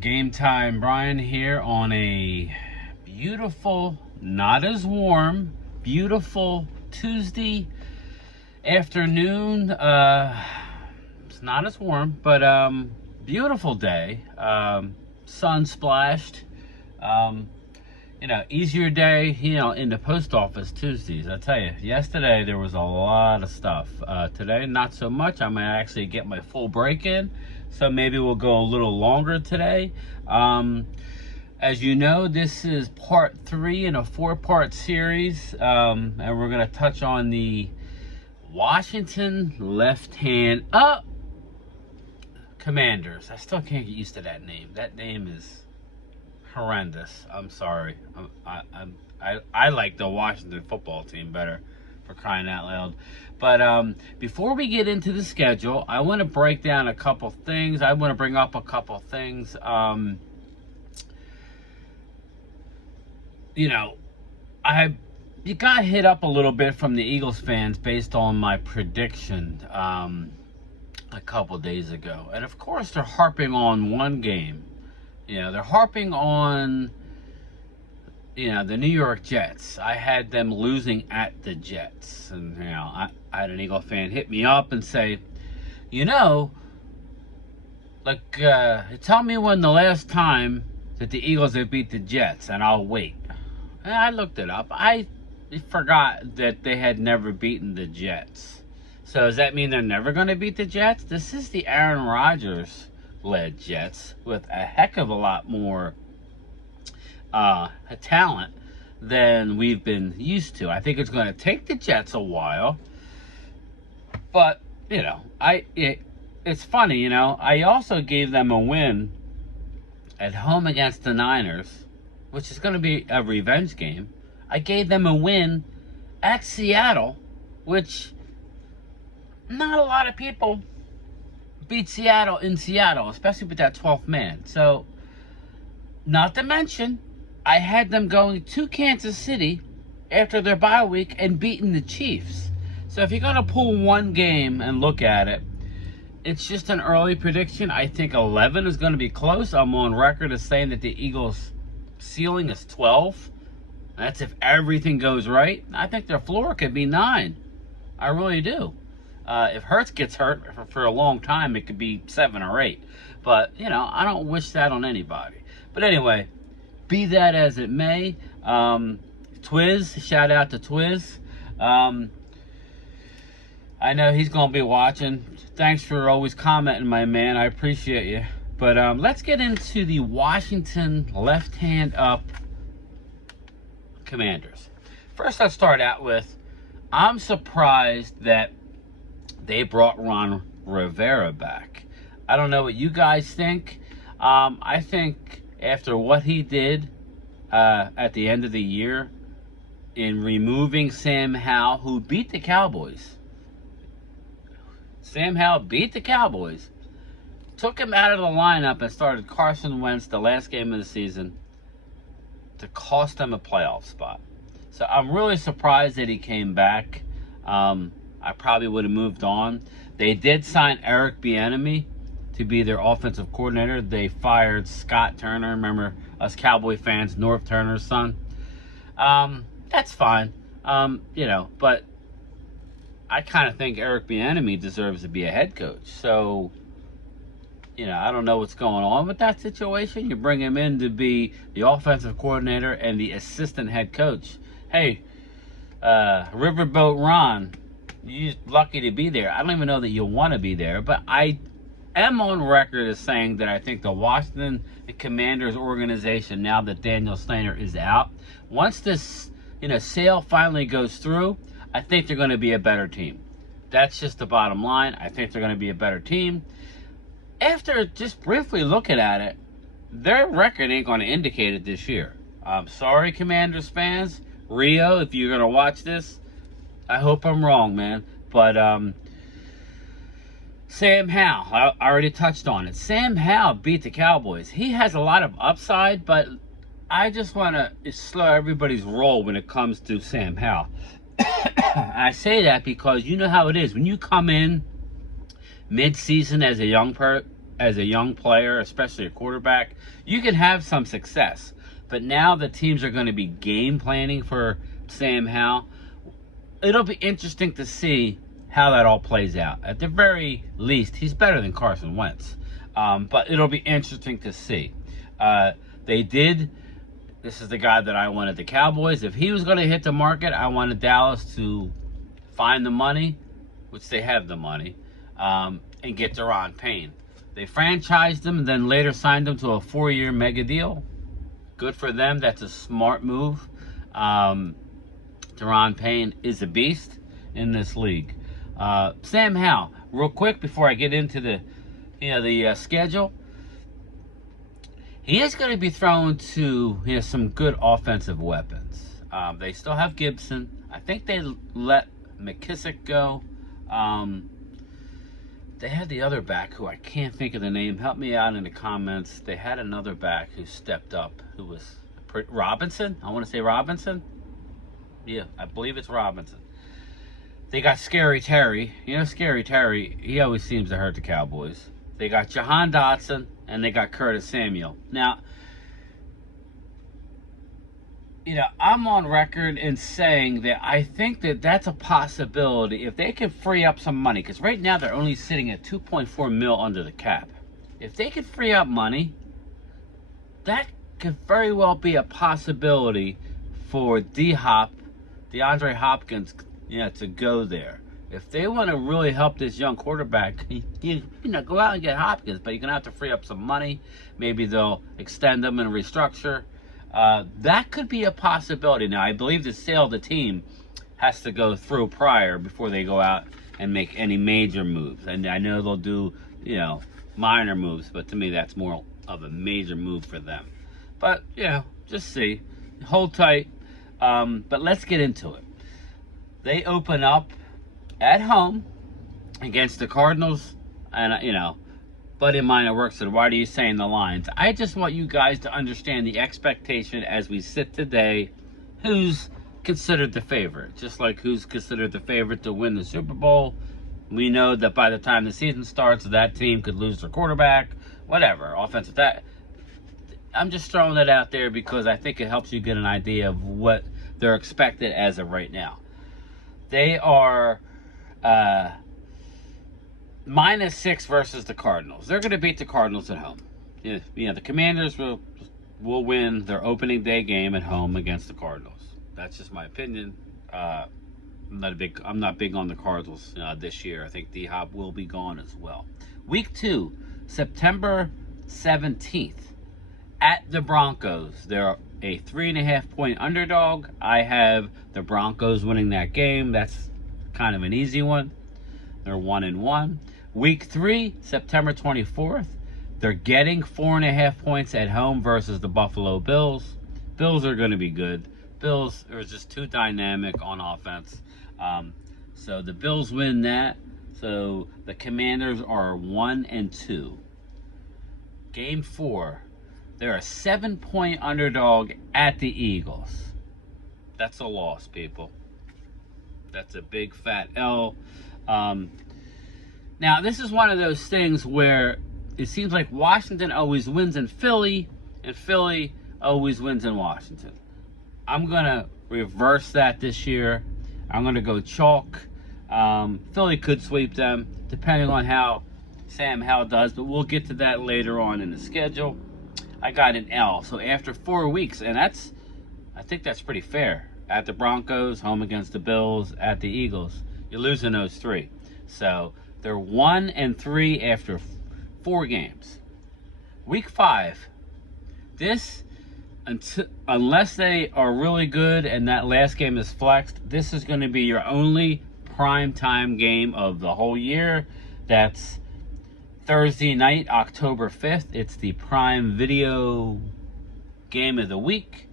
Game Time Brian here on a beautiful, not as warm, beautiful Tuesday afternoon. It's not as warm, but beautiful day. Sun splashed. Easier day, in the post office Tuesdays. I tell you, yesterday there was a lot of stuff. Today, not so much. I might actually get my full break in, so maybe we'll go a little longer today. As you know, this is part 3 in a 4-part series, and we're going to touch on the Washington left-hand Commanders. I still can't get used to that name. That name is horrendous. I'm sorry. I like the Washington football team better, for crying out loud. But before we get into the schedule, I want to break down a couple things. I want to bring up a couple things. You got hit up a little bit from the Eagles fans based on my prediction a couple days ago. And of course, they're harping on one game. They're harping on, the New York Jets. I had them losing at the Jets. And, I had an Eagle fan hit me up and say, tell me when the last time that the Eagles have beat the Jets, and I'll wait. And I looked it up. I forgot that they had never beaten the Jets. So does that mean they're never going to beat the Jets? This is the Aaron Rodgers led Jets with a heck of a lot more talent than we've been used to. I think it's going to take the Jets a while, but it's funny. I also gave them a win at home against the Niners, which is going to be a revenge game. I gave them a win at Seattle, which not a lot of people beat Seattle in Seattle, especially with that 12th man. So, not to mention, I had them going to Kansas City after their bye week and beating the Chiefs. So if you're going to pull one game and look at it, it's just an early prediction. I think 11 is going to be close. I'm on record as saying that the Eagles' ceiling is 12. That's if everything goes right. I think their floor could be 9. I really do. If Hurts gets hurt for a long time, it could be 7 or 8. But, I don't wish that on anybody. But anyway, be that as it may, Twiz, shout out to Twiz. I know he's going to be watching. Thanks for always commenting, my man. I appreciate you. But let's get into the Washington left-hand up Commanders. First, let's start out with, I'm surprised that they brought Ron Rivera back. I don't know what you guys think. I think after what he did at the end of the year in removing Sam Howell, who beat the Cowboys. Sam Howell beat the Cowboys. Took him out of the lineup and started Carson Wentz the last game of the season to cost them a playoff spot. So I'm really surprised that he came back. I probably would have moved on. They did sign Eric Bieniemy to be their offensive coordinator. They fired Scott Turner. Remember, us Cowboy fans, Norv Turner's son. That's fine. But I kind of think Eric Bieniemy deserves to be a head coach. So, I don't know what's going on with that situation. You bring him in to be the offensive coordinator and the assistant head coach. Hey, Riverboat Ron, you're lucky to be there. I don't even know that you want to be there, but I am on record as saying that I think the Washington Commanders organization, now that Daniel Snyder is out, once this sale finally goes through, I think they're going to be a better team. That's just the bottom line. I think they're going to be a better team. After just briefly looking at it, their record ain't going to indicate it this year. I'm sorry, Commanders fans. Rio, if you're going to watch this, I hope I'm wrong, man. But Sam Howell, I already touched on it. Sam Howell beat the Cowboys. He has a lot of upside, but I just want to slow everybody's roll when it comes to Sam Howell. I say that because you know how it is. When you come in mid-season as a young as a young player, especially a quarterback, you can have some success. But now the teams are going to be game planning for Sam Howell. It'll be interesting to see how that all plays out. At the very least, he's better than Carson Wentz. But it'll be interesting to see. This is the guy that I wanted, the Cowboys. If he was going to hit the market, I wanted Dallas to find the money, which they have the money, and get Daron Payne. They franchised him, then later signed him to a 4-year mega deal. Good for them. That's a smart move. Daron Payne is a beast in this league. Sam Howell, real quick before I get into the schedule. He is going to be thrown to some good offensive weapons. They still have Gibson. I think they let McKissick go. They had the other back who I can't think of the name. Help me out in the comments. They had another back who stepped up, who was Robinson. I want to say Robinson. Yeah, I believe it's Robinson. They got Scary Terry. Scary Terry, he always seems to hurt the Cowboys. They got Jahan Dotson, and they got Curtis Samuel. Now, I'm on record in saying that I think that that's a possibility if they can free up some money. Because right now they're only sitting at $2.4 million under the cap. If they can free up money, that could very well be a possibility for DeAndre Hopkins, to go there. If they want to really help this young quarterback, go out and get Hopkins, but you're going to have to free up some money. Maybe they'll extend them and restructure. That could be a possibility. Now, I believe the sale of the team has to go through prior before they go out and make any major moves. And I know they'll do, minor moves, but to me, that's more of a major move for them. But, just see. Hold tight. But let's get into it. They open up at home against the Cardinals, and buddy of mine that works at Why Do You Say in the Lines. I just want you guys to understand the expectation as we sit today. Who's considered the favorite? Just like who's considered the favorite to win the Super Bowl. We know that by the time the season starts, that team could lose their quarterback, whatever, offensive. I'm just throwing that out there because I think it helps you get an idea of what they're expected as of right now. They are -6 versus the Cardinals. They're going to beat the Cardinals at home. The Commanders will win their opening day game at home against the Cardinals. That's just my opinion. I'm not big on the Cardinals this year. I think D-Hop will be gone as well. Week 2, September 17th, at the Broncos. They're a 3.5-point underdog. I have the Broncos winning that game. That's kind of an easy one. They're 1-1. Week 3, September 24th. They're getting 4.5 points at home versus the Buffalo Bills. Bills are going to be good. Bills are just too dynamic on offense. So the Bills win that. So the Commanders are 1-2. Game 4. They're a 7-point underdog at the Eagles. That's a loss, people. That's a big fat L. Now, this is one of those things where it seems like Washington always wins in Philly, and Philly always wins in Washington. I'm going to reverse that this year. I'm going to go chalk. Philly could sweep them, depending on how Sam Howell does, but we'll get to that later on in the schedule. I got an L. So after 4 weeks, and I think that's pretty fair. At the Broncos, home against the Bills, at the Eagles, you're losing those 3. So they're 1-3 after 4 games. Week 5. Unless they are really good and that last game is flexed, this is going to be your only primetime game of the whole year. That's Thursday night, October 5th. It's the Prime Video game of the week.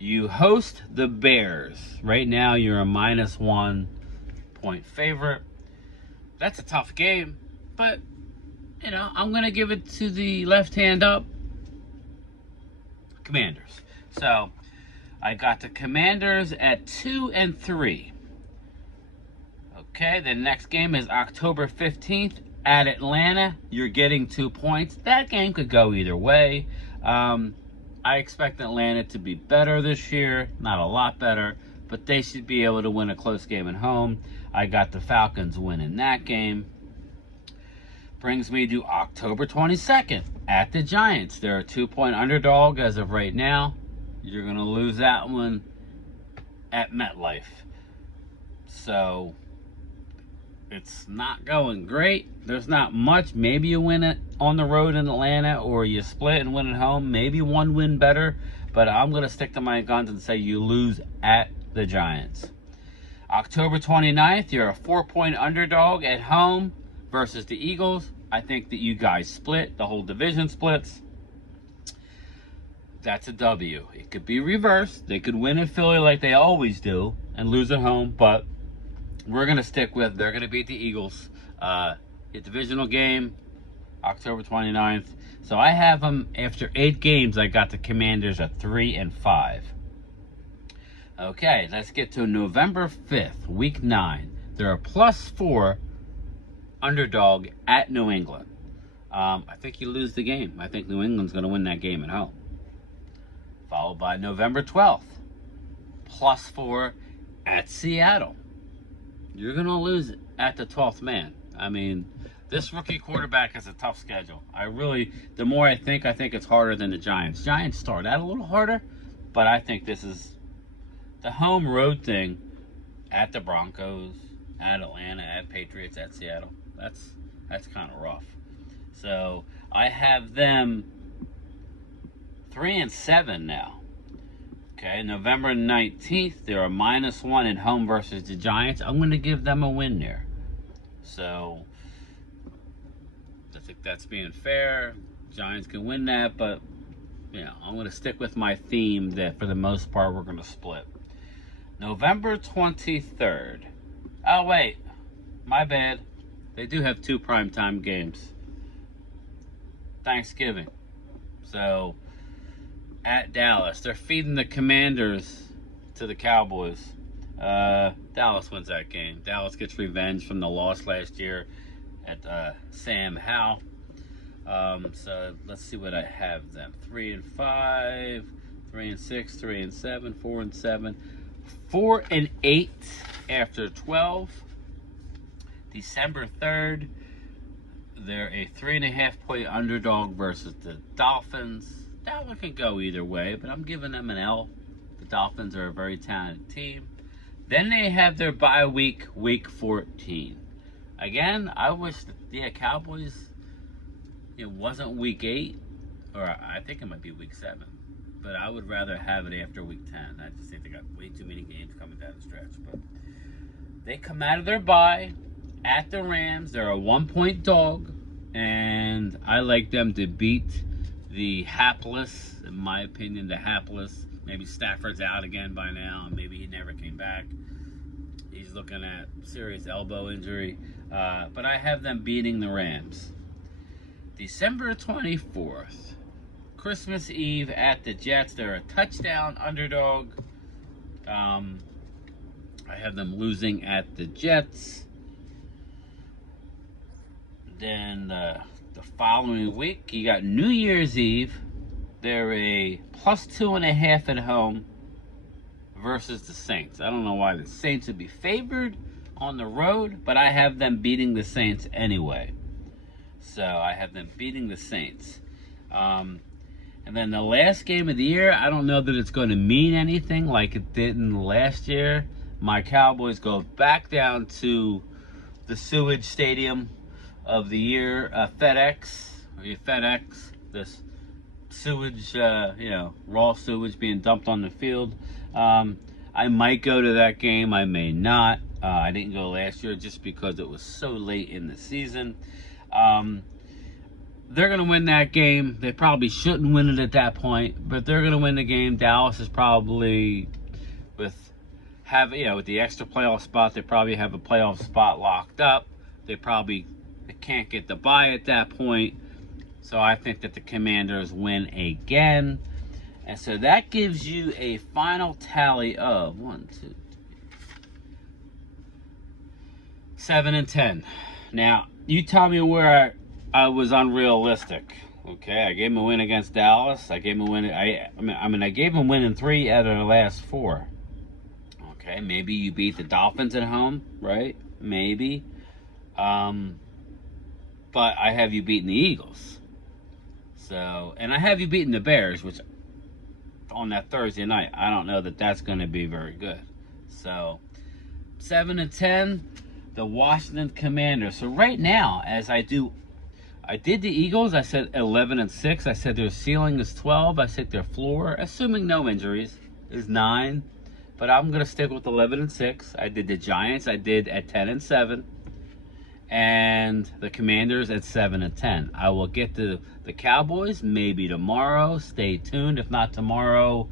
You host the Bears. Right now, you're a -1 point favorite. That's a tough game, but, I'm going to give it to the left hand up Commanders. So, I got the Commanders at 2-3. Okay, the next game is October 15th At Atlanta, you're getting 2 points. That game could go either way. I expect Atlanta to be better this year, not a lot better, but they should be able to win a close game at home. I got the Falcons winning that game. Brings me to October 22nd at the Giants. They're a 2-point underdog as of right now. You're going to lose that one at MetLife. So it's not going great. There's not much. Maybe you win it on the road in Atlanta, or you split and win at home. Maybe one win better, but I'm going to stick to my guns and say you lose at the Giants. October 29th, you're a 4-point underdog at home versus the Eagles. I think that you guys split. The whole division splits. That's a W. It could be reversed. They could win in Philly like they always do and lose at home, but we're going to stick with they're going to beat the Eagles. A divisional game, October 29th. So I have them, after 8 games, I got the Commanders at 3-5. Okay, let's get to November 5th, week 9. They're a +4 underdog at New England. I think you lose the game. I think New England's going to win that game at home. Followed by November 12th, +4 at Seattle. You're going to lose it at the 12th man. I mean, this rookie quarterback has a tough schedule. The more I think it's harder than the Giants. Giants start out a little harder, but I think this is the home road thing at the Broncos, at Atlanta, at Patriots, at Seattle. That's kind of rough. So I have them 3-7 now. Okay, November 19th, they're a -1 at home versus the Giants. I'm going to give them a win there. So I think that's being fair. Giants can win that, but I'm going to stick with my theme that for the most part we're going to split. November 23rd. Oh, wait. My bad. They do have 2 primetime games. Thanksgiving. So at Dallas, they're feeding the Commanders to the Cowboys. Dallas wins that game. Dallas gets revenge from the loss last year at Sam Howell. So let's see what I have them. 3-5, 3-6, 3-7, 4-7, 4-8 after 12. December 3rd, they're a 3.5-point underdog versus the Dolphins. That one can go either way, but I'm giving them an L. The Dolphins are a very talented team. Then they have their bye week, week 14. Again, I wish the Cowboys, it wasn't week 8, or I think it might be week 7. But I would rather have it after week 10. I just think they got way too many games coming down the stretch. But they come out of their bye at the Rams. They're a 1-point dog, and I like them to beat the hapless, in my opinion, the hapless. Maybe Stafford's out again by now, and maybe he never came back. He's looking at serious elbow injury. But I have them beating the Rams. December 24th, Christmas Eve at the Jets. They're a touchdown underdog. I have them losing at the Jets. Then the following week, you got New Year's Eve. They're a +2.5 at home versus the Saints. I don't know why the Saints would be favored on the road, but I have them beating the Saints anyway. So I have them beating the Saints. And then the last game of the year, I don't know that it's going to mean anything like it didn't last year. My Cowboys go back down to the sewage stadium of the year, FedEx, this sewage, raw sewage being dumped on the field. I might go to that game, I may not. I didn't go last year just because it was so late in the season. They're going to win that game. They probably shouldn't win it at that point, but they're going to win the game. Dallas is probably, with the extra playoff spot, they probably have a playoff spot locked up. They can't get the bye at that point. So I think that the Commanders win again. And so that gives you a final tally of 7-10. Now, you tell me where I was unrealistic. Okay, I gave him a win against Dallas. I gave him a win. I gave him a win in 3 out of the last 4. Okay, maybe you beat the Dolphins at home, right? Maybe. But I have you beating the Eagles. So, and I have you beating the Bears, which on that Thursday night, I don't know that that's going to be very good. So, 7-10, the Washington Commanders. So right now, as I did the Eagles. I said 11-6. I said their ceiling is 12. I said their floor, assuming no injuries, is 9. But I'm gonna stick with 11-6. I did the Giants. I did at 10-7, and the Commanders at 7-10. I will get to the Cowboys maybe tomorrow. Stay tuned. If not tomorrow,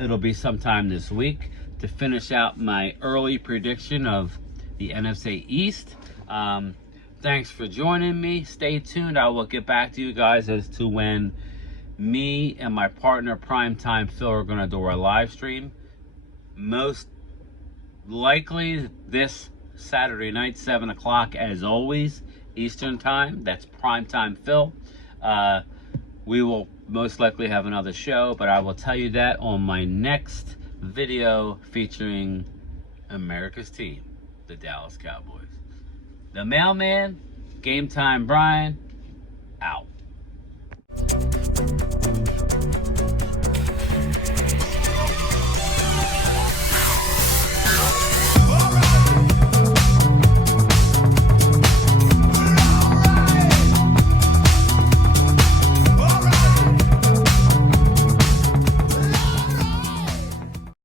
it'll be sometime this week to finish out my early prediction of the NFC East. Thanks for joining me. Stay tuned. I will get back to you guys as to when me and my partner Primetime Phil are going to do our live stream. Most likely this Saturday night, 7 o'clock, as always, Eastern Time. That's Primetime Phil. We will most likely have another show, but I will tell you that on my next video featuring America's team, the Dallas Cowboys. The Mailman, Game Time Brian, out.